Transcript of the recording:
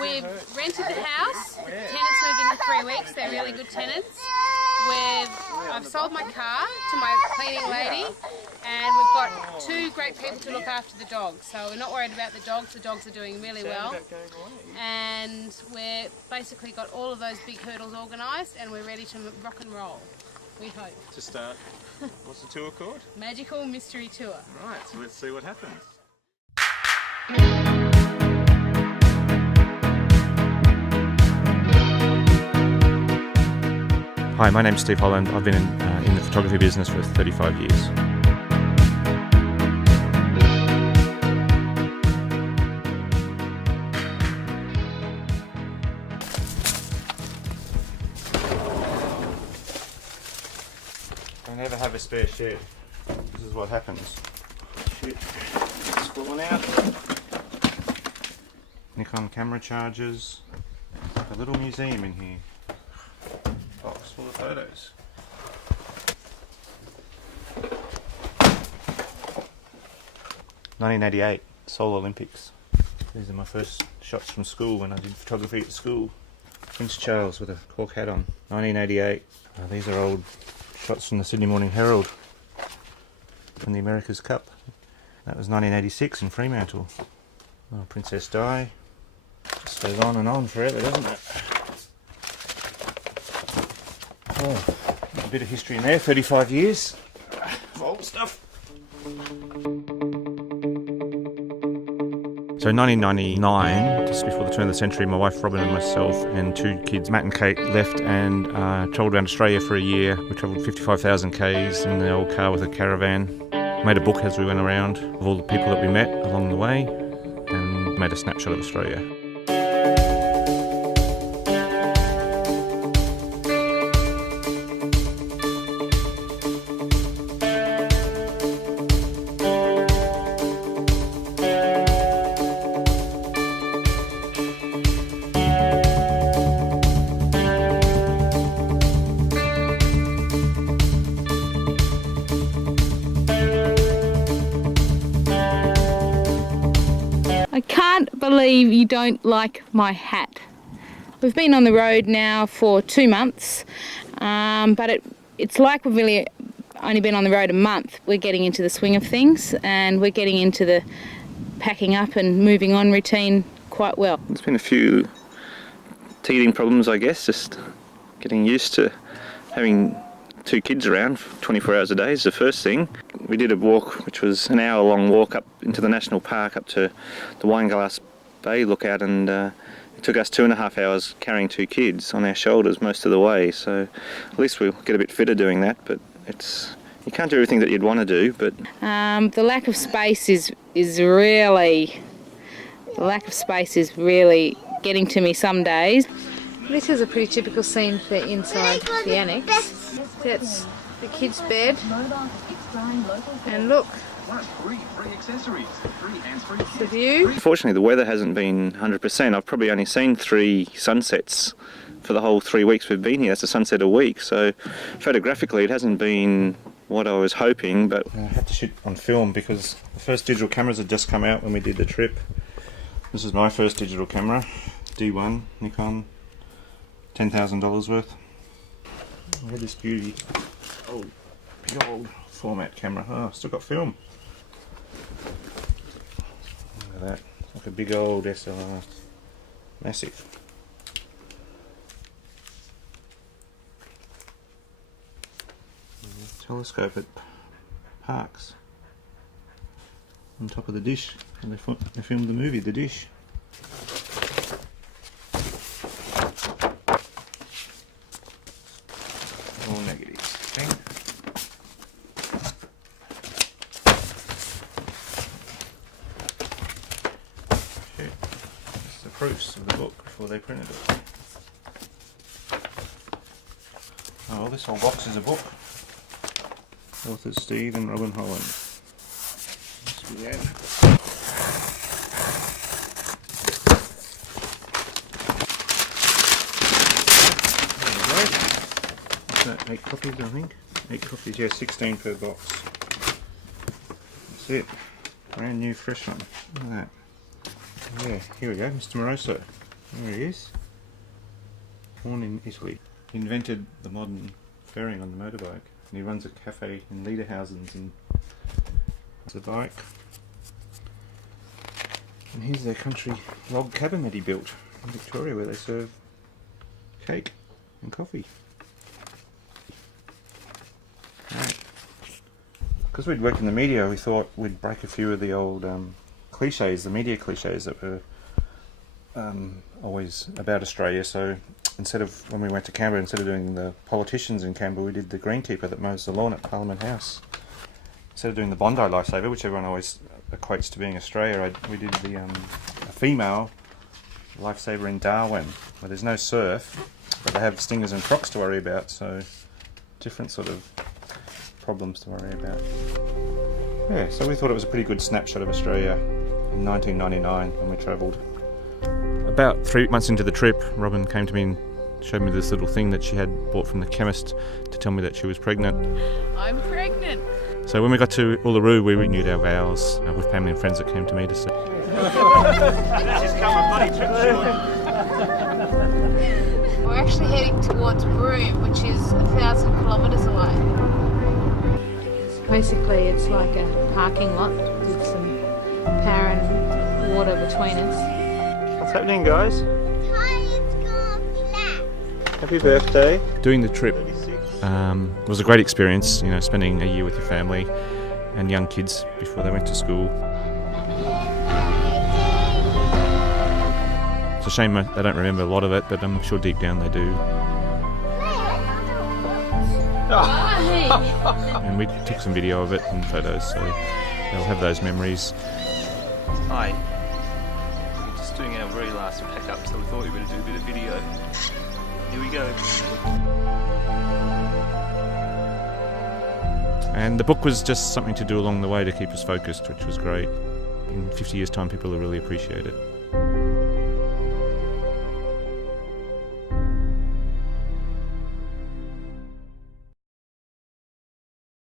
We've rented the house. The tenants moved in for 3 weeks. They're really good tenants. I've sold my car to my cleaning lady, and we've got 2 great people to look after the dogs. So we're not worried about the dogs. The dogs are doing really well. And we've basically got all of those big hurdles organised, and we're ready to rock and roll, we hope. To start, what's the tour called? Magical Mystery Tour. Right, so let's see what happens. Hi, my name's Steve Holland. I've been in the photography business for 35 years. I never have a spare shed. This is what happens. Shit, it's falling out. Nikon camera chargers. A little museum in here. Box full of photos. (1988) Seoul Olympics. These are my first shots from school when I did photography at school. Prince Charles with a cork hat on. 1988. These are old shots from the Sydney Morning Herald from the America's Cup. That was 1986 in Fremantle. Oh, Princess Di. Just goes on and on forever, doesn't it? Oh, a bit of history in there, 35 years of old stuff. So in 1999, just before the turn of the century, my wife Robin and myself and 2 kids, Matt and Kate, left and travelled around Australia for a year. We travelled 55,000 k's in the old car with a caravan. Made a book as we went around of all the people that we met along the way and made a snapshot of Australia. I can't believe you don't like my hat. We've been on the road now for 2 months, but it's like we've really only been on the road a month. We're getting into the swing of things, and we're getting into the packing up and moving on routine quite well. There's been a few teething problems, I guess, just getting used to having 2 kids around 24 hours a day is the first thing. We did a walk, which was an hour-long walk up into the national park, up to the Wineglass Bay lookout, and it took us 2.5 hours carrying 2 kids on our shoulders most of the way. So at least we'll get a bit fitter doing that, but you can't do everything that you'd want to do. But the lack of space is really getting to me some days. This is a pretty typical scene for inside the annex. That's the kids' bed, and look, the view. Unfortunately, the weather hasn't been 100%. I've probably only seen 3 sunsets for the whole 3 weeks we've been here. That's a sunset a week, so photographically it hasn't been what I was hoping. But I had to shoot on film because the first digital cameras had just come out when we did the trip. This is my first digital camera, D1 Nikon, $10,000 worth. Look at this beauty. Oh, big old format camera. Oh, still got film. Look at that. It's like a big old SLR. Massive. Telescope at Parks. On top of the dish. And they filmed the movie, The Dish. All negatives. Okay. Shit. This is the proofs of the book before they printed it. Oh, well, this whole box is a book. Authors Steve and Robin Holland. Must be that. There we go. 8 copies, I think. 8 copies, yeah, 16 per box. That's it. Brand new, fresh one. Look at that. Yeah, here we go, Mr. Moroso. There he is. Born in Italy. He invented the modern fairing on the motorbike. And he runs a cafe in Lederhausen's in the bike. And here's their country log cabin that he built in Victoria, where they serve cake and coffee. Because we'd worked in the media, we thought we'd break a few of the old cliches, the media cliches that were always about Australia. So instead of, when we went to Canberra, instead of doing the politicians in Canberra, we did the greenkeeper that mows the lawn at Parliament House. Instead of doing the Bondi lifesaver, which everyone always equates to being Australia, we did the a female lifesaver in Darwin, where there's no surf, but they have stingers and crocs to worry about, so different sort of problems to worry about. Yeah, so we thought it was a pretty good snapshot of Australia in 1999 when we travelled. About 3 months into the trip, Robin came to me and showed me this little thing that she had bought from the chemist to tell me that she was pregnant. I'm pregnant. So when we got to Uluru, we renewed our vows with family and friends that came to meet us. We're actually heading towards Broome, which is 1,000 kilometres away. Basically, it's like a parking lot with some power and water between us. What's happening, guys? Happy birthday. Doing the trip was a great experience, you know, spending a year with your family and young kids before they went to school. It's a shame they don't remember a lot of it, but I'm sure deep down they do. And we took some video of it and photos, so they'll have those memories. Hi. We're just doing our very last pack up, so we thought we would do a bit of video. Here we go. And the book was just something to do along the way to keep us focused, which was great. In 50 years' time, people will really appreciate it.